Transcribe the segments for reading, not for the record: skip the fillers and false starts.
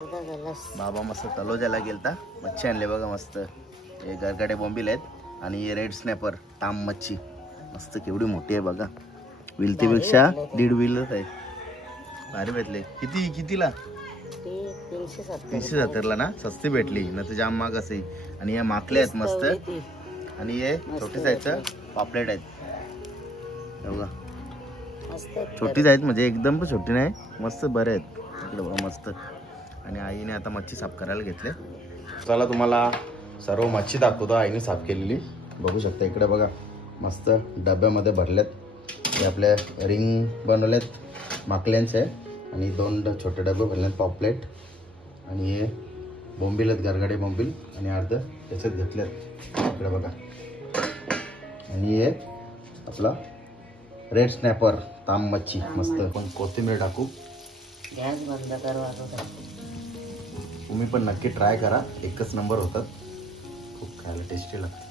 बाबा मस्त तलोजाला गेलता, मच्छी आणले बघा मस्त. हे गरगाडे बोंबील आहेत आणि हे रेड स्नॅपर ताम मच्छी मस्त केवढी मोठी आहे बघा. विलतीपेक्षा 1.5 विलच आहे. भारी भेटले. कितीला? 370 ला ना, सस्ती भेटली ना तर जाम महाग असे. आणि या माकले आहेत मस्त. आणि हे छोटे साईजचं पापलेट आहेत बघा. छोटी आहेत म्हणजे एकदम पण छोटी नाही, मस्त बरे आहेत इकडे बघा मस्त. आणि आईने आता मच्छी साफ करायला घेतले. चला तुम्हाला सर्व मच्छी दाखवतो. आईने साफ केलेली बघू शकता. इकडे बघा मस्त डब्यामध्ये भरलेत. हे आपल्या रिंग बनवलेत माकल्यांचे आणि 2 छोटे डबे भरलेत पॉपलेट. आणि हे बोंबील आहेत, गरगाडे बोंबील आणि अर्ध त्याच्यात घेतलेत इकडे बघा. आणि हे आपला रेड स्नॅपर ताम मच्छी मस्त. पण कोथिंबीर टाकू. गॅस बंद करा. तुम्ही पण नक्की ट्राय करा, एकच नंबर होतात. खूप खायला टेस्टी लागतं.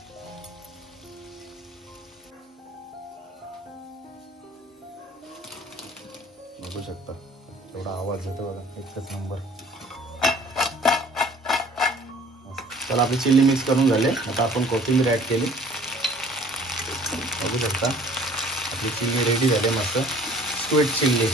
बघू शकता एवढा आवाज येतो बघा, एकच नंबर. चला आपली चिल्ली मिक्स करून झाले. आता आपण कोथिंबीर ॲड केली. बघू शकता आपली चिल्ली रेडी झाली मस्त. Squid chilli.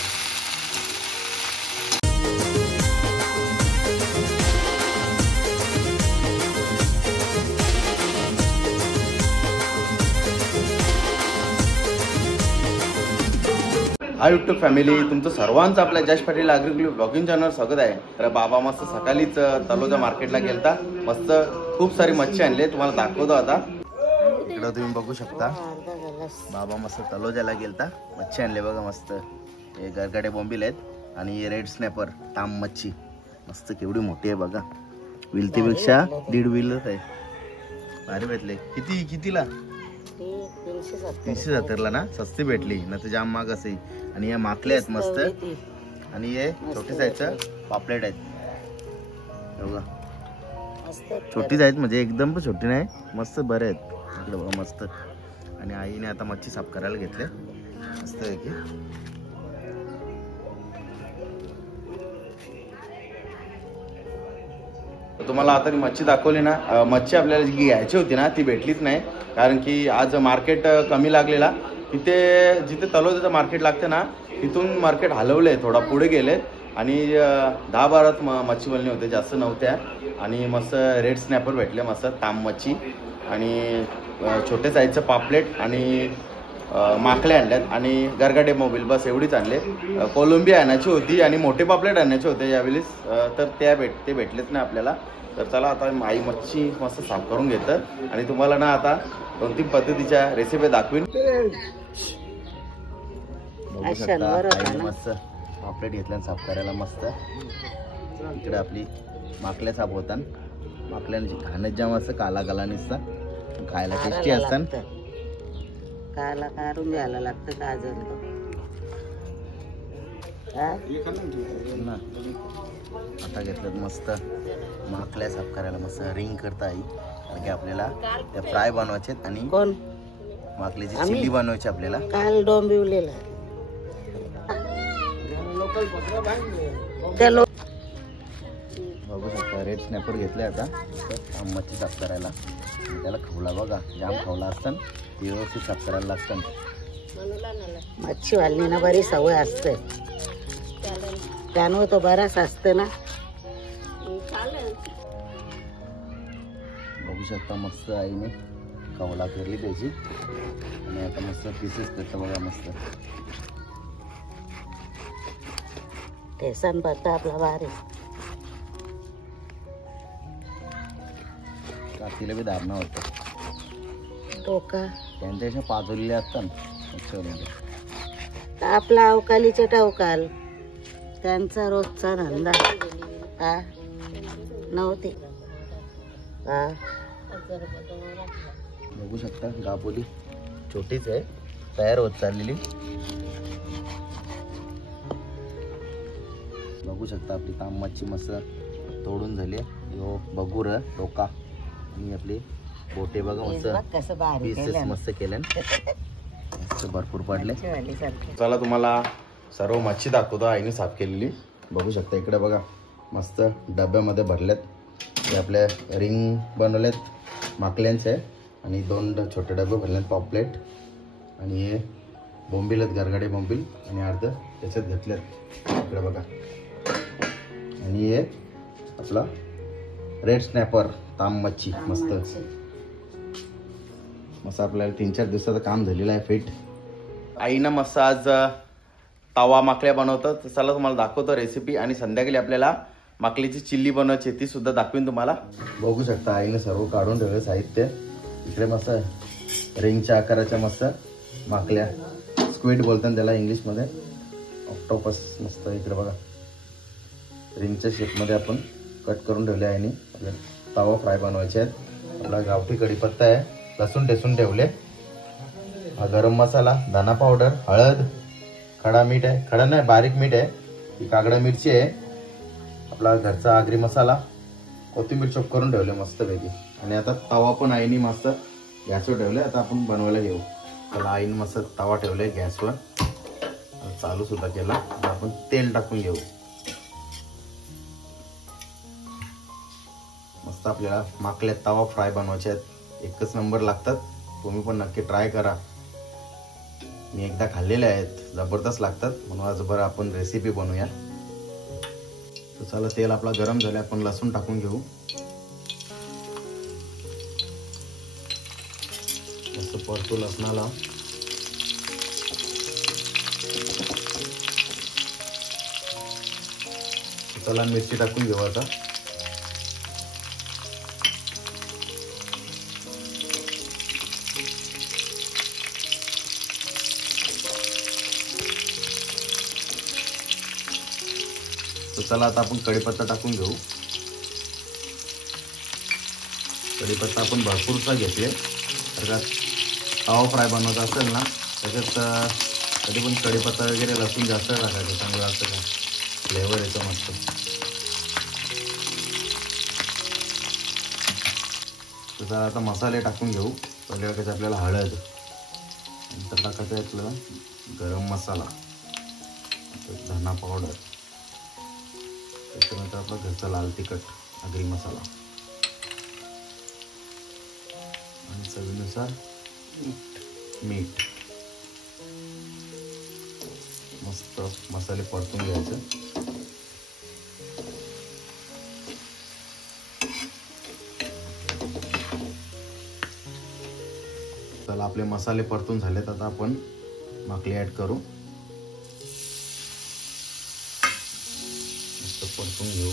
Hi YouTube family, तुमचं सर्वांचं आपल्या जश पाटील ॲग्रिकल्चर ब्लॉगिंग चॅनल स्वागत आहे. तर बाबा मस्त सकाळीच तलोजा मार्केटला गेलता. मस्त खूप सारी मच्छी आणली, तुम्हाला दाखवतो आता. इकडं तुम्ही बघू शकता बाबा मस्त तलोजाला गेलता, मच्छी आणले बघा मस्त. हे गरगाडे बोंबील आहेत आणि हे रेड स्नॅपर ताम मच्छी मस्त केवढी मोठी आहे बघा. विलतीपेक्षा 1.5 विलच आहे. भारी भेटले. कितीला? 370 ला ना, सस्ती भेटली ना तर जाम महाग असे. आणि या माकले आहेत मस्त. आणि हे छोटे साईजचं पापलेट आहेत बघा. छोटी आहेत म्हणजे एकदम पण छोटी नाही, मस्त बरे आहेत इकडे बघा मस्त. आणि आईने आता मच्छी साफ करायला घेतले मस्त आहे की. तुम्हाला आता मच्छी दाखवली ना, मच्छी आपल्याला जी घ्यायची होती ना ती भेटलीच नाही. कारण की आज मार्केट कमी लागलेला. तिथे जिथे तलोजाचं मार्केट लागतं ना तिथून मार्केट हलवले, थोडा पुढे गेले. आणि 10-12 मच्छी बनले होते, जास्त नव्हत्या. आणि मस्त रेड स्नॅपर भेटले मस्त ताम मच्छी. आणि छोटे साईजचं पापलेट आणि माकले आणल्यात आणि गरगाडे मोबाईल बस एवढीच आणले. कोलंबिया आणायची होती आणि मोठे पापलेट आणायचे होते यावेळेस, तर ते भेटलेच नाही आपल्याला. तर चला आता आई मच्छी मस्त साफ करून घेतं आणि तुम्हाला ना आता 2-3 पद्धतीच्या रेसिपी दाखवीन. बघू शकता आई मस्त पापलेट घेतल्या साफ करायला मस्त. इकडे आपली माकल्या साफ होतात. माकल्यांची खाण्यात जाम असं काला निसता, खायला टेस्टी असतात. काला काढून द्यायला लागतं काजल ना. आता घेतलं मस्त माकल्या साफ करायला मस्त रिंग करता आई. कारण की आपल्याला त्या फ्राय बनवायचे आणि माकल्याची चिल्ली बनवायची आपल्याला. काल डोंबिवलेला बघू शकता रेड स्नॅपर घेतले आता मच्छी साफ करायला. त्याला खवला बघा, जाम खवला असतं, ते व्यवस्थित साफ करायला लागतं. मच्छीवालीना बरी सवय असते, त्यामुळे तो बराच असते ना. बघू शकता मस्त आईने खवला करली त्याची. आणि आता मस्त पीसेस त्याचं बघा मस्त. टेसन पत्ता आपला भारी. कातीला बी धारणा होतं. टोका त्यांच्या पाजवलेले असतात. आपला अवकालीचे टवकाल त्यांचा रोजचा धंदा हा नव्हते. बघू शकता गापोली छोटीच आहे, तयार होत चाललेली. बघू शकता आपली ताम मच्छी मस्त तोडून झाली. यो बघूर डोका आणि आपली बोटे बघा मस्त पीसेस मस्त केले, मस्त भरपूर पडले. चला तुम्हाला सर्व मच्छी दाखवतो आईने साफ केलेली. बघू शकता इकडे बघा मस्त डब्यामध्ये भरलेत. हे आपल्या रिंग बनवलेत माकल्यांचे आणि 2 छोटे डबे भरलेत पॉपलेट. आणि हे बोंबील आहेत, गरगाडे बोंबील आणि अर्ध त्याच्यात घेतलेत इकडे बघा. आणि हे आपला रेड स्नॅपर ताम मच्छी मस्त मस्त आपल्याला 3-4 दिवसाचं काम झालेलं आहे फिट. आईनं मस्त आज तवा माकल्या बनवतं. तर चला तुम्हाला दाखवतो रेसिपी. आणि संध्याकाळी आपल्याला माकलीची चिल्ली बनवायची ती सुद्धा दाखवीन तुम्हाला. बघू शकता आईने सर्व काढून ठेवलं साहित्य. इकडे मस्त रिंगच्या आकाराच्या मस्त माकल्या, स्क्विड बोलतात त्याला इंग्लिशमध्ये, ऑक्टोपस. मस्त इकडे बघा रिंगच्या शेपमध्ये आपण कट करून ठेवले आईने. तवा फ्राय बनवायचे आहेत. आपला गावठी कढीपत्ता आहे, लसूण ठेचून ठेवले, गरम मसाला, धना पावडर, हळद, खडा मीठ आहे, खडा नाही बारीक मीठ आहे, ही कागडा मिरची आहे, आपला घरचा आगरी मसाला, कोथिंबीर चॉप करून ठेवले मस्तपैकी. आणि आता तवा पण आईने मस्त गॅसवर ठेवले. आता आपण बनवायला घेऊ. त्याला आईने मस्त तवा ठेवले गॅसवर, चालू सुद्धा केला. आपण तेल टाकून घेऊ. मस्त आपल्याला माकल्या तवा फ्राय बनवायचे आहेत. एकच नंबर लागतात. तुम्ही पण नक्की ट्राय करा. मी एकदा खाल्लेले आहेत, जबरदस्त लागतात. म्हणून आज बरं आपण रेसिपी बनवूया. तर चला तेल आपला गरम झालं, आपण लसूण टाकून घेऊ. मस्त परतू लसणाला. चला मिरची टाकून घेऊ आता. तर चला आता आपण कढीपत्ता टाकून घेऊ. कढीपत्ता आपण भरपूरसा घेतले. तर का तवा फ्राय बनवत असेल ना त्याच्यात कधी पण कढीपत्ता वगैरे लसूण जास्त टाकायचं, चांगलं असतं का फ्लेवर येतो मस्त. तर चला आता मसाले टाकून घेऊ. पहिले टाकायचं आपल्याला हळद, नंतर टाकायचं आपल्याला गरम मसाला, धना पावडर, त्याच्यानंतर आपला घरचा लाल तिखट, आगरी मसाला आणि चवीनुसार मीठ. मस्त मसाले परतून घ्यायचे. चला आपले मसाले परतून झालेत. आता आपण माकली ऍड करू. परतून घेऊ.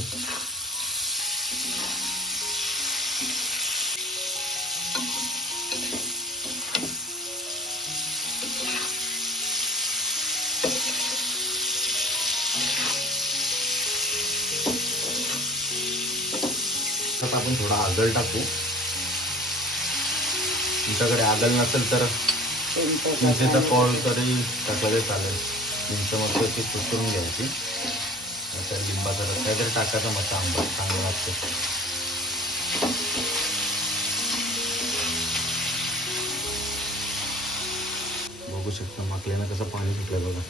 आता आपण थोडा आगळ टाकू. तुमच्याकडे आगळ नसेल तर चिंचेचा कॉल तरी टाकला तरी चालेल. चिंच मस्त अशी कुचकरून घ्यायची. आता लिंबाचा रस काहीतरी टाकायचा, मस्त आंबट चांगलं लागतं. बघू शकता माकल्यानं कसं पाणी सुटलंय बघा.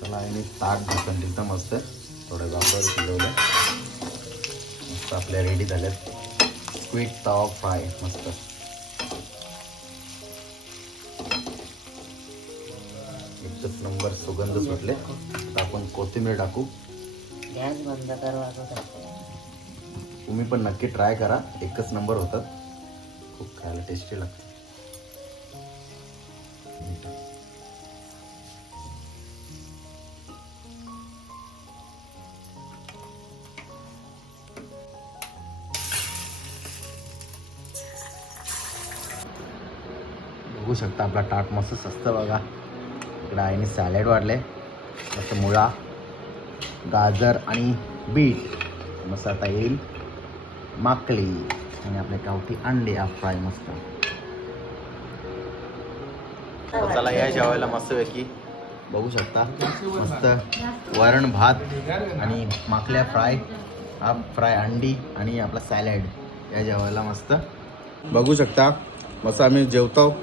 चला आणि ताट झाकण दिलं मस्त, थोडं वापर शिजवलं. मस्त आपल्या रेडी झाल्यात स्क्विड तवा फ्राय. मस्त एकच नंबर सुगंध सुटले. आता आपण कोथिंबीर टाकू. गॅस बंद करू. तुम्ही पण नक्की ट्राय करा, एकच नंबर होतात. खूप खायला टेस्टी लागतं. बघू शकता आपला ताट मस्त स्वस्त बघा. इकडे आईने सॅलड वाढले, मस्त मुळा, गाजर आणि बीट. मस्त आता येईल माकली आणि आपले गावठी अंडे फ्राय मस्त. चला या जेवायला मस्तपैकी. बघू शकता मस्त वरण भात आणि माकल्या फ्राय, फ्राय अंडी आणि आपला सॅलड. या जेवायला मस्त बघू शकता. मस्त आम्ही जेवतो.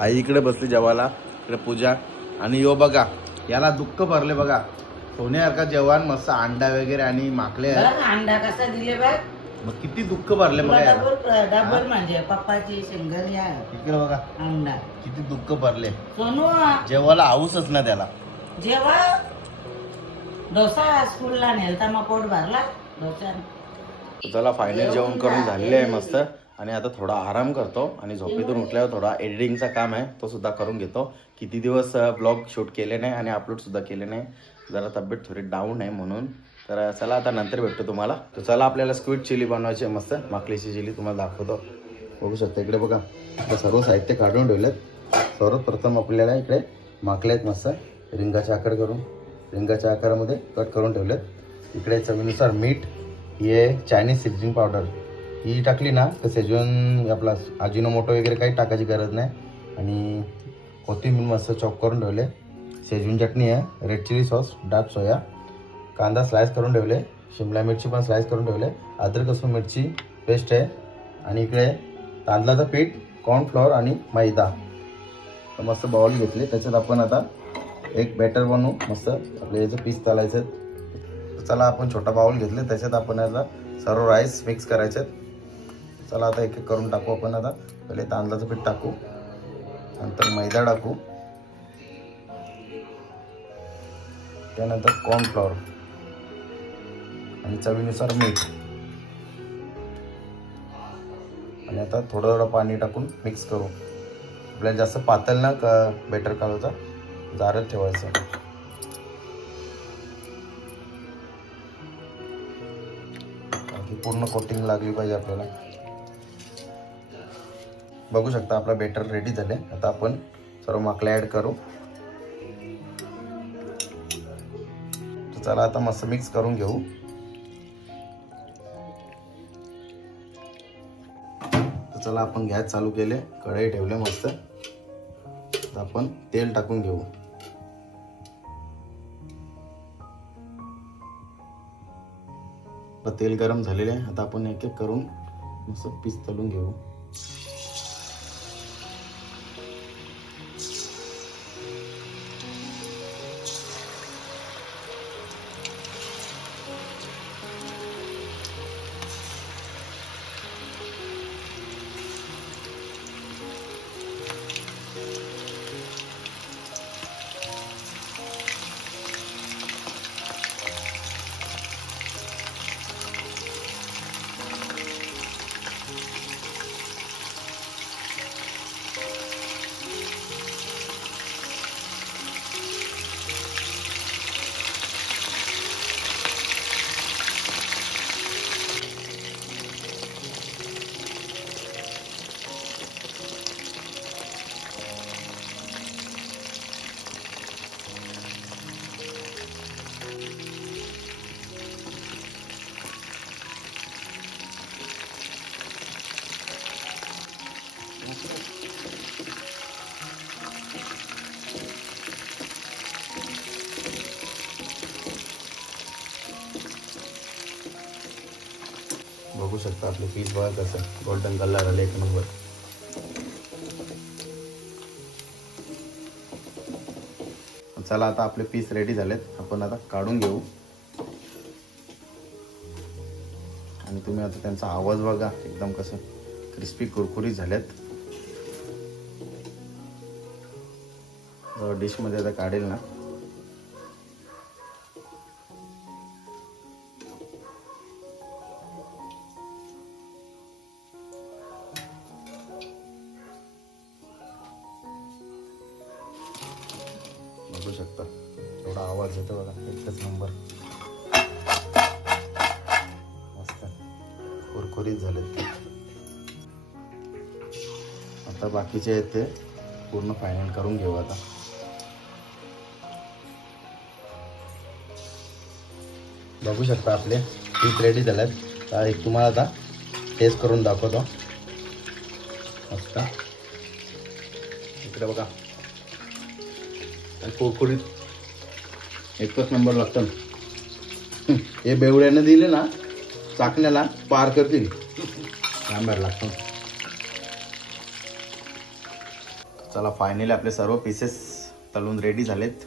आई इकडे बसली जेवायला, इकडे पूजा आणि यो बघा याला दुःख भरले बघा, सोन्यासारखा जेवण, मस्त अंडा वगैरे आणि माकले आहेत. अंडा कसा दिले बघ, मग किती दुःख भरले बघा याला. डबल म्हणजे पप्पाची सिंगल या इकडे बघा अंडा किती दुःख भरले. सोनू जेवायला हाऊसच ना त्याला. जेव्हा डोसा स्कूलला नेलता मग पोट भरला डोसा. त्याला फायनल जेवण करून झालेले आहे मस्त. आणि आता थोडा आराम करतो आणि झोपेतून उठल्यावर थोडा एडिटिंगचा काम आहे तो सुद्धा करून घेतो. किती दिवस ब्लॉग शूट केले नाही आणि अपलोड सुद्धा केले नाही, जरा तब्येत थोडी डाऊन आहे म्हणून. तर चला आता नंतर भेटतो तुम्हाला. तर चला आपल्याला स्क्विड चिली बनवायची आहे मस्त, माकलीची चिली तुम्हाला दाखवतो. बघू शकता इकडे बघा आता सर्व साहित्य काढून ठेवलेत. सर्वात प्रथम आपल्याला इकडे माकले आहेत मस्त रिंगाचे आकार करून, रिंगाच्या आकारामध्ये कट करून ठेवलेत. इकडे चवीनुसार मीठ, हे चायनीज सिझनिंग पावडर ही टाकली ना तर सेजवान आपला अजिनोमोटो वगैरे काही टाकायची गरज नाही. आणि कोथिंबीर मस्त चॉप करून ठेवले. सेजवान चटणी आहे, red chilli sauce, dark soya, कांदा स्लाइस करून ठेवले, शिमला मिरची पण स्लाइस करून ठेवले, अद्रक लसूण मिरची पेस्ट आहे. आणि इकडे तांदळाचं पीठ, कॉर्नफ्लॉवर आणि मैदा. तर मस्त बाउल घेतले, त्याच्यात आपण आता एक बॅटर बनवू मस्त. आपले याचं पीस तळायचं. चला आपण छोटा बाउल घेतले, त्याच्यात आपण आता सर्व राईस मिक्स करायचे. चला आता एक एक करून टाकू आपण. आता पहिले तांदळाचं पीठ टाकू, नंतर मैदा टाकू, त्यानंतर कॉर्नफ्लॉवर आणि चवीनुसार मीठ. आणि आता थोडं थोडं पाणी टाकून मिक्स करू. आपल्याला जास्त पातळ ना बेटर काढायचा, जारच ठेवायचं. पूर्ण कोटिंग लागली पाहिजे आपल्याला. बघू शकता आपला बेटर रेडी झाले. आता आपण सर्व माकल्या ऍड करू. चला आता मस्त मिक्स करून घेऊ. तर चला आपण गॅस चालू केले, कढई ठेवले मस्त. आता आपण तेल टाकून घेऊ. तेल गरम झालेले आहे. आता आपण एक एक करून मस्त पीस तळून घेऊ. बघू शकता आपले पीस बघा कसं गोल्डन कलर आले एक नंबर. चला आता आपले पीस रेडी झालेत, आपण आता काढून घेऊ. आणि तुम्ही आता त्यांचा आवाज बघा एकदम कसं क्रिस्पी कुरकुरीत झालेत. डिश मध्ये आता काढेल ना. बघू शकता थोडा आवाज येतो बघा, एकच नंबर. मस्त कुरकुरीत झाले ते. आता बाकीचे आहेत ते पूर्ण फायनल करून घेऊ. आता बघू शकता आपले पीस रेडी झालेत. तर एक तुम्हाला आता टेस्ट करून दाखवतो. मस्त इकडे बघा कुरकुरीत एकच नंबर लागतं. हे बेवड्यानं दिले ना चाकण्याला पार करतील, सांबार लागतं. चला फायनली आपले सर्व पीसेस तळून रेडी झालेत,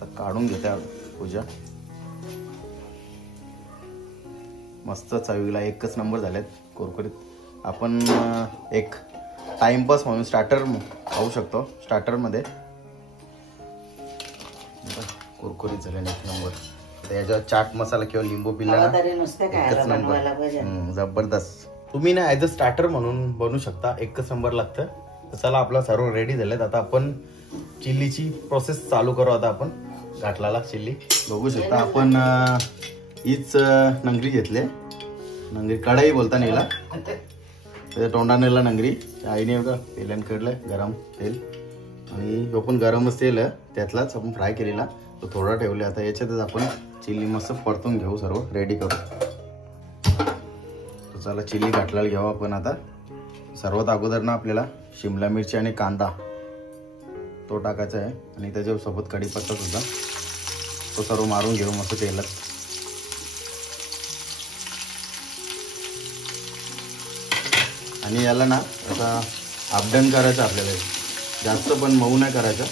तर काढून घेते पूजा. मस्त चवीला एकच नंबर झालेत कुरकुरीत. आपण एक टाइमपास म्हणून स्टार्टर खाऊ शकतो. स्टार्टरमध्ये कुरकुरीत झाले एक नंबर. त्याच्यावर चाट मसाला किंवा लिंबू पिला एकच नंबर, जबरदस्त. तुम्ही ना ॲज अ स्टार्टर म्हणून बनवू शकता, एकच नंबर लागतं. तर चला आपलं सर्व रेडी झालेत. आता आपण चिल्लीची प्रोसेस चालू करू. आता आपण घाटलाला चिल्ली बघू शकता. आपण हीच नंगरी घेतले, नंगरी कढाई बोलता नेला, त्याच्या तोंडा नेला नंगरी. आईने बघा तेलान कडलंय गरम तेल, आणि जो पण गरमच तेल त्यातलाच आपण फ्राय केलेला तो थोडा ठेवला. आता याच्यातच आपण चिल्ली मस्त परतून घेऊ, सर्व रेडी करू. तर चला चिल्ली घाटलाला घेऊ आपण. आता सर्वात अगोदर ना आपल्याला शिमला मिरची आणि कांदा तो टाकायचा आहे, आणि त्याच्यासोबत कढीपत्ता सुद्धा, तो सर्व मारून घेऊ मस्त तेलात. आणि याला ना आता अपडन करायचं आपल्याला, जास्त पण मऊ नाही करायचं.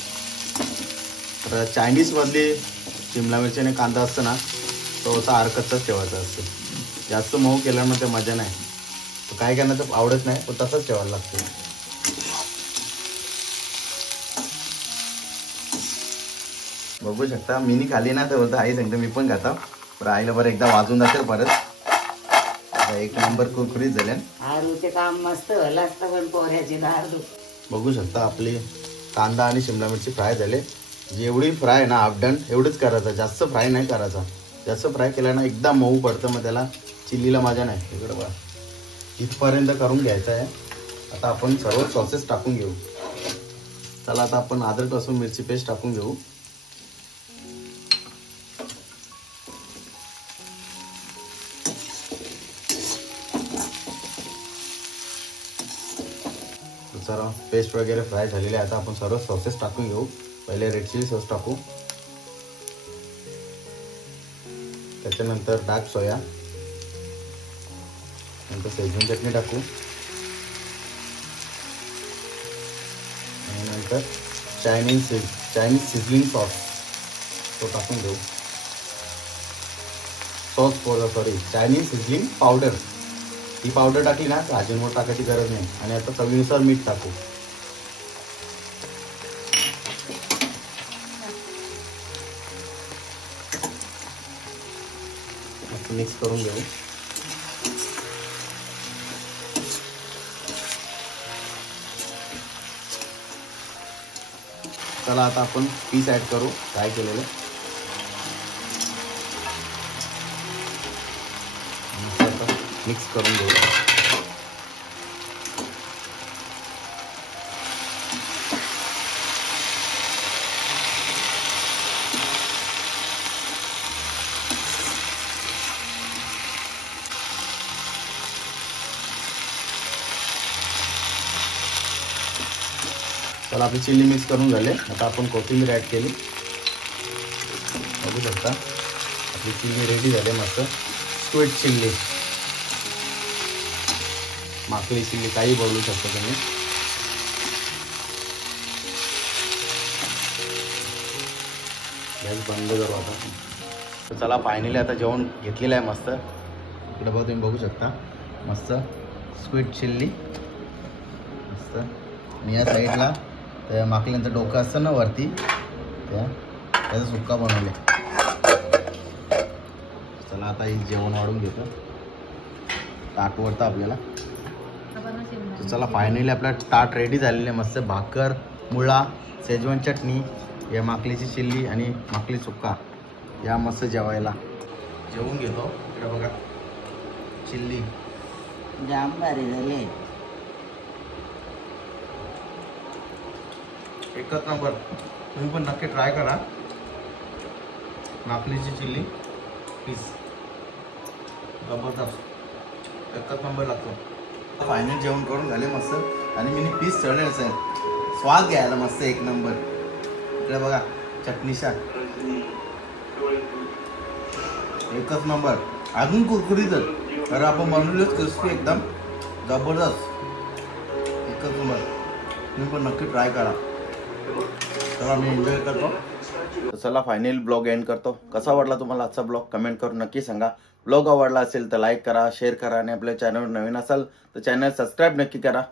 तर चायनीज मधली शिमला मिरची आणि कांदा असतं ना, तो असा हरकतच ठेवायचा असतो. जास्त मऊ केल्यानं ते मजा नाही, तो काय करणार तर आवडत नाही, तो तसंच ठेवायला लागतो. बघू शकता मी खाली ना, तर बोलतो आई सांगते मी पण खाता. पण आईला बरं एकदा वाजून असेल परत. एक नंबर कुरकुरीत झाले. आरूचे काम मस्त झालं असतं, पण पोह्याची दारू. बघू शकता आपली कांदा आणि शिमला मिरची फ्राय झाले. जेवढी फ्राय ना अपडन एवढंच करायचं, जास्त फ्राय नाही करायचा. जास्त फ्राय केला ना एकदम मऊ पडतं, मग त्याला चिल्लीला मजा नाही. इकडं बघा इथपर्यंत करून घ्यायचं आहे. आता आपण सर्व सॉसेस टाकून घेऊ. चला आता आपण अद्रक लसूण मिरची पेस्ट टाकून घेऊ. सर्व पेस्ट वगैरे फ्राय झालेले. आता आपण सर्व सॉसेस टाकून घेऊ. पहिले रेड चिली सॉस टाकू, त्याच्यानंतर डार्क सोया, नंतर शेजवान चटणी टाकू, आणि नंतर चायनीज सिझलिंग सॉस तो टाकून घेऊ. चायनीज सिझलिंग पावडर, ही पावडर टाकली ना तर अजिनोमोटो टाकायची गरज नाही. आणि आता चवीनुसार मीठ टाकू. मिक्स करून घेऊ. चला आता आपण पीस ऍड करू फ्राय केलेले. मिक्स करून घेऊ. चला आपली चिल्ली मिक्स करून झाले. आता आपण कोथिंबीर ऍड केली. बघू शकता आपली चिल्ली रेडी झाली. मस्त स्वीट चिल्ली, माकली चिल्ली काही बोलू शकता तुम्ही. गॅस बंद करू आता. तर चला फायनली आता जेवण घेतलेलं आहे मस्त. इकडे बघा तुम्ही बघू शकता मस्त स्वीट चिल्ली मस्त. आणि या साईडला त्या माकलींचं डोकं असतं ना वरती, त्याचा सुक्का बनवले. चला आता ही जेवण वाढून घेतो, ताट वरतं आपल्याला. तर चला फायनली आपला ताट रेडी झालेले. मस्त भाकर, मुळा, शेजवान चटणी, या माकलीची चिल्ली आणि माकली सुक्का, या मस्त जेवायला. जेवून घेतो. इकडे बघा चिल्ली जाम भारी झाले, एकच नंबर. तुम्ही पण नक्की ट्राय करा माकलीची चिल्ली पीस, जबरदस्त, एकच नंबर लागतो. फायनल जेवण करून झाले मस्त. आणि मी पीस चढलेलंच आहे, स्वाद घ्यायला मस्त एक नंबर. इकडे बघा चटणीशा एकच नंबर, अजून कुरकुरीतच. तर आपण बनवलेच क्रिस्पी एकदम जबरदस्त, एकच नंबर. तुम्ही पण नक्की ट्राय करा. तर आम्ही एन्जॉय करतो. तर चला फायनल ब्लॉग एंड करतो. कसा वाटला तुम्हाला आजचा ब्लॉग कमेंट करून नक्की सांगा. ब्लॉग आवडला असेल तर लाईक करा, शेअर करा आणि आपल्या चॅनलवर नवीन असाल तर चॅनल सबस्क्राईब नक्की करा.